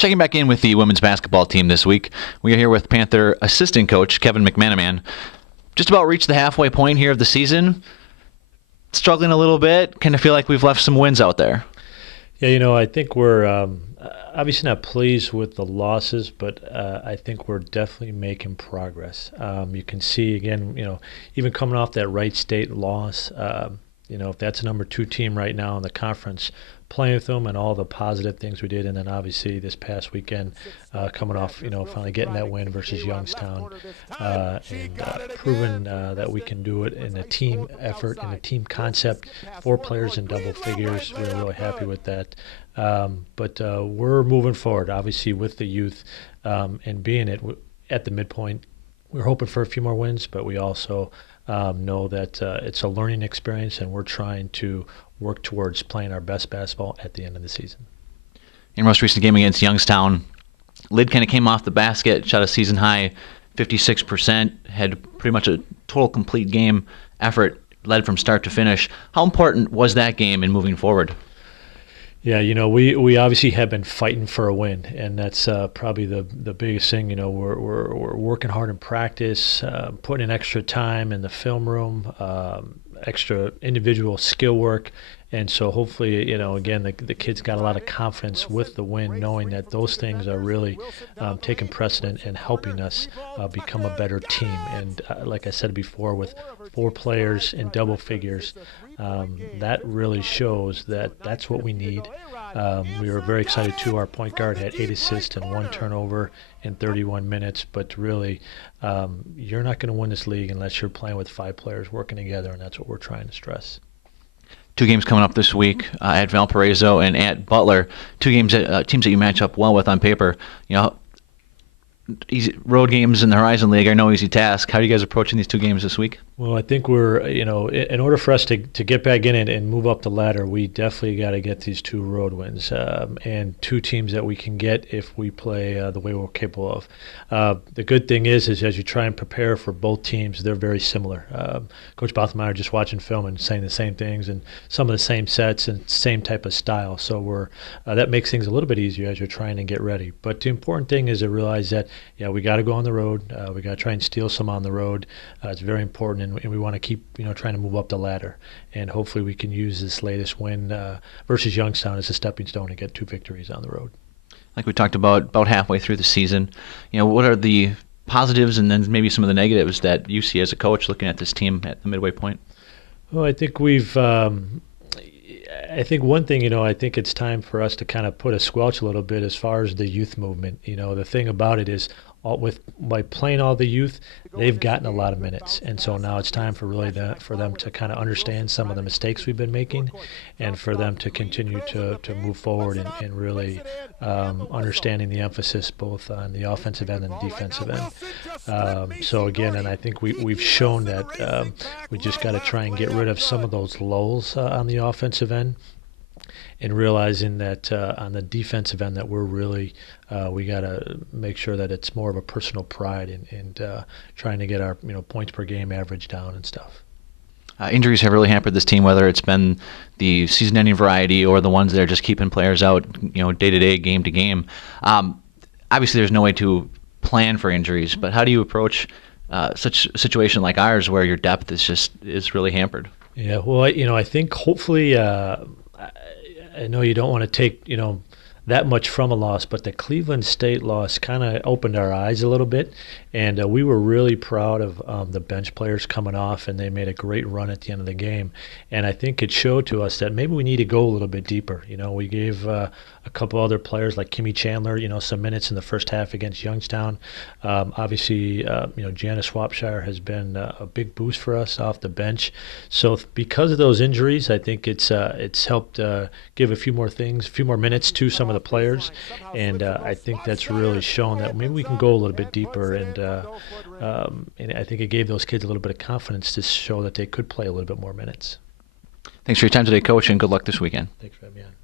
Checking back in with the women's basketball team this week, we are here with Panther assistant coach Kevin McManaman. Just about reached the halfway point here of the season. Struggling a little bit. Kind of feel like we've left some wins out there. Yeah, I think we're obviously not pleased with the losses, but I think we're definitely making progress. You can see, again, even coming off that Wright State loss, if that's a number 2 team right now in the conference, playing with them and all the positive things we did, and then obviously this past weekend coming off, finally getting that win versus Youngstown and proving that we can do it in a team effort and a team concept, 4 players in double figures. We're really happy with that. But we're moving forward, obviously, with the youth and being at the midpoint. We're hoping for a few more wins, but we also know that it's a learning experience, and we're trying to work towards playing our best basketball at the end of the season. In your most recent game against Youngstown, lid kind of came off the basket, shot a season high 56%, had pretty much a total complete game effort, led from start to finish. How important was that game in moving forward? Yeah, we obviously have been fighting for a win, and that's probably the biggest thing. We're working hard in practice, putting in extra time in the film room, extra individual skill work, and so hopefully, again, the kids got a lot of confidence with the win, knowing that those things are really taking precedent and helping us become a better team. And like I said before, with 4 players in double figures, that really shows that that's what we need. We were very excited too. Our point guard had 8 assists and 1 turnover in 31 minutes. But really, you're not going to win this league unless you're playing with 5 players working together, and that's what we're trying to stress. 2 games coming up this week at Valparaiso and at Butler. 2 games, teams that you match up well with on paper. Easy road games in the Horizon League are no easy task. How are you guys approaching these 2 games this week? Well, I think we're, in order for us to get back in it and move up the ladder, we definitely got to get these 2 road wins and 2 teams that we can get if we play the way we're capable of. The good thing is as you try and prepare for both teams, they're very similar. Coach Bothmeyer just watching film and saying the same things and some of the same sets and same type of style. So that makes things a little bit easier as you're trying to get ready. But the important thing is to realize that, we got to go on the road. We got to try and steal some on the road. It's very important. And we want to keep, trying to move up the ladder, and hopefully we can use this latest win versus Youngstown as a stepping stone to get 2 victories on the road. Like we talked about halfway through the season, what are the positives and then maybe some of the negatives that you see as a coach looking at this team at the midway point? Well, I think I think one thing, I think it's time for us to kind of put a squelch a little bit as far as the youth movement. The thing about it is, by playing all the youth, they've gotten a lot of minutes, and so now it's time for them to kind of understand some of the mistakes we've been making, and for them to continue to move forward and really understanding the emphasis both on the offensive end and the defensive end. So again, and I think we've shown that we just got to try and get rid of some of those lulls on the offensive end, and realizing that on the defensive end that we're really we got to make sure that it's more of a personal pride and trying to get our points per game average down and stuff. Injuries have really hampered this team, whether it's been the season-ending variety or the ones that are just keeping players out, day to day, game to game. Obviously, there's no way to plan for injuries, but how do you approach such a situation like ours where your depth is really hampered? Yeah, well, I think hopefully. I know you don't want to take, that much from a loss, but the Cleveland State loss kind of opened our eyes a little bit, and we were really proud of the bench players coming off, and they made a great run at the end of the game. And I think it showed to us that maybe we need to go a little bit deeper. We gave a couple other players like Kimmy Chandler, some minutes in the first half against Youngstown. Obviously, Janice Swapshire has been a big boost for us off the bench. So because of those injuries, I think it's helped give a few more minutes to some of the players, and I think that's really shown that maybe we can go a little bit deeper, and I think it gave those kids a little bit of confidence to show that they could play a little bit more minutes. Thanks for your time today, Coach, and good luck this weekend. Thanks for having me on.